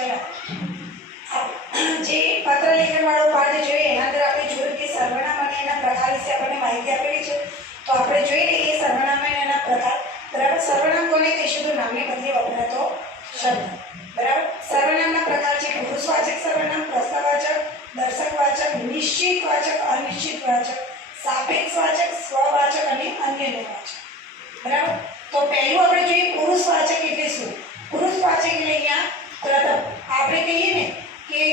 ચલો જે પત્ર લેખન વાળો પાઠ જોઈએ એના અંદર આપણે જોયું કે સર્વનામ અને એના પ્રકાર વિશે આપણને માહિતી આપેલી છે. તો આપણે જોઈ લઈએ સર્વનામ અને એના પ્રકાર. બરાબર. સર્વનામ કોને કહીશું? તો નામને બદલે વપરાતો શબ્દ. બરાબર. સર્વનામના પ્રકાર છે પુરુષવાચક સર્વનામ, પ્રશ્નવાચક, દર્શકવાચક, નિશ્ચિતવાચક, અનિશ્ચિતવાચક, સાપેક્ષવાચક, સ્વવાચક અને અન્યવાચક. બરાબર. તો પહેલું આપણે જોઈએ પુરુષવાચક એટલે શું? પુરુષવાચક એટલે અહીંયા પ્રથમ આપણે કહીએ ને કે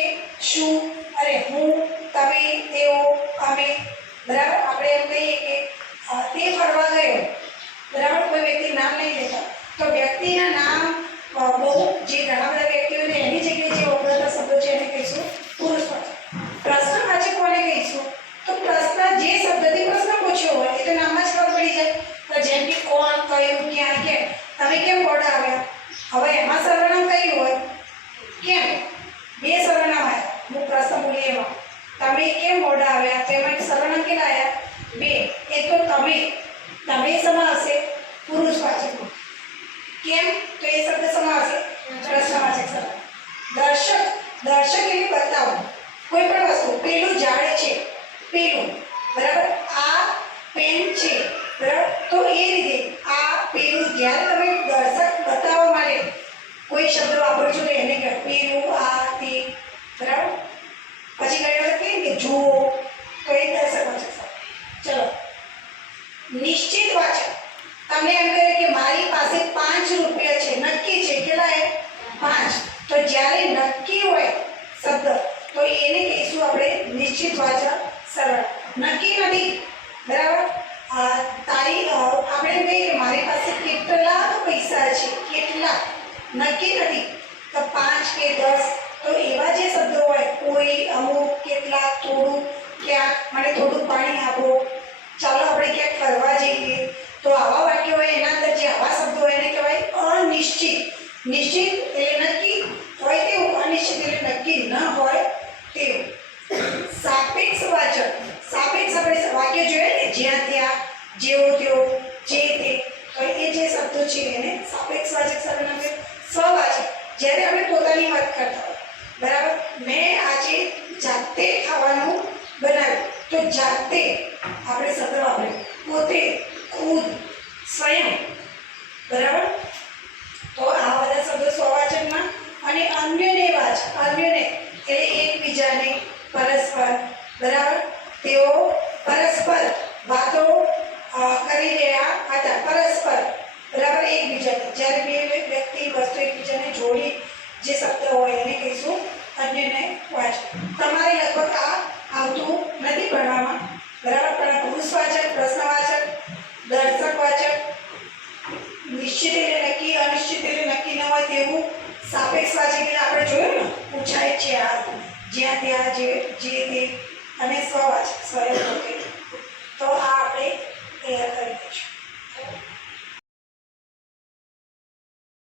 શું, અરે હું, તમે, તેઓ, અમે. બરાબર. આપણે એમ કહીએ કે તે ફરવા ગયો. બરાબર. કોઈ વ્યક્તિ નામ નહીં લેતા તો વ્યક્તિના નામ બહુ જે ઘણા બધા વ્યક્તિઓને એની જગ્યાએ જે વપરાતા શબ્દો છે એને કહીશું પુરુષવાચક. પ્રશ્નવાચક કોને કહીશું? તો પ્રશ્ન જે શબ્દથી પ્રશ્ન પૂછ્યો હોય એ તો નામમાં જ ખબર પડી જાય. તો જેમ કે કોણ, કયું, ક્યાં, કેમ. તમે કેમ મોડા આવ્યા? હવે એમાં સર્વનામ કયું હોય? કેમ. બે સર્વનામ આવ્યા. હું પ્રશ્ન બોલી એમાં તમે કેમ મોડા આવ્યા તો એમાં સર્વનામ કેટલા આવ્યા? બે. એક તો તમે. તમે શેમાં હશે? પુરુષવાચકમાં. કેમ? તો એ શબ્દ શેમાં હશે? પ્રશ્નવાચક શબ્દ. દર્શક. દર્શક એટલે બતાવો કોઈ પણ વસ્તુ. પેલું ઝાડ છે, પેલું. બરાબર. આ પેન છે. બરાબર. તો એ રીતે આ પેલું જ્યારે તમે દર્શક બતાવવા માટે કોઈ શબ્દ વાપરો છો તો એને કહે પેલું, આ, તે. બરાબર. પછી કઈ વખત કહીએ કે જુઓ તો એ દર્શકવાચક શબ્દ. ચલો નિશ્ચિતવાચક. તમને એમ કહે કે મારી પાસે 5 રૂપિયા છે. નક્કી છે. કેટલા એ? 5. તો જ્યારે નક્કી હોય શબ્દ તો એને કહીશું આપણે નિશ્ચિતવાચક સર્વનામ. નક્કી નથી. બરાબર. તારી આપણે એમ કહીએ કે મારી પાસે કેટલાક પૈસા છે. કેટલાક. નક્કી નથી. તો 5 કે 10. તો એવા જે શબ્દો હોય કોઈ, અમુક, કેટલાક, થોડું, ક્યાંક, મને થોડું પાણી આપો, ચાલો આપણે ક્યાંક ફરવા જઈએ. તો આવા વાક્યો હોય એના અંદર જે આવા શબ્દો હોય એને કહેવાય અનિશ્ચિત. નિશ્ચિત એટલે નક્કી હોય તેવું, અનિશ્ચિત એટલે નક્કી ન હોય તેવું. સાપેક્ષવાચક. સાપેક્ષ આપણે વાક્ય જોઈએ ને જ્યાં ત્યાં, જેવો તેવો, જે તે. તો એ જે શબ્દો છે એને સાપેક્ષવાચક સર્વનામ છે. સ્વવાચક. જ્યારે આપણે પોતાની વાત કરતા હોય. બરાબર. મેં આજે જાતે ખાવાનું બનાવ્યું. તો જાતે આપણે શબ્દ વાપર્યો. પોતે, ખુદ, સ્વયં. બરાબર. તો આ બધા શબ્દો સ્વવાચકમાં. અને અન્યને વાચક. અન્યને એટલે એકબીજાને, પરસ્પર. બરાબર. તેઓ પરસ્પર વાતો કરી રહ્યા હતા. પરસ્પર. બરાબર. એકબીજાને. જ્યારે બે વ્યક્તિ વસ્તુ એકબીજાને જોડી જે શબ્દ હોય એને કહીશું અન્યને વાચક. તમારે લગભગ આ આવતું નથી ભણવામાં. બરાબર. પણ પુરુષવાચક, પ્રશ્નવાચક, દર્શકવાચક, નિશ્ચિત એટલે નક્કી, અનિશ્ચિત એટલે નક્કી ન હોય તેવું, સાપેક્ષવાચક એટલે આપણે જોયું ને પૂછાય છે આ, જ્યાં ત્યાં, જે તે, અને સ્વવાચક સ્વયં પોતે.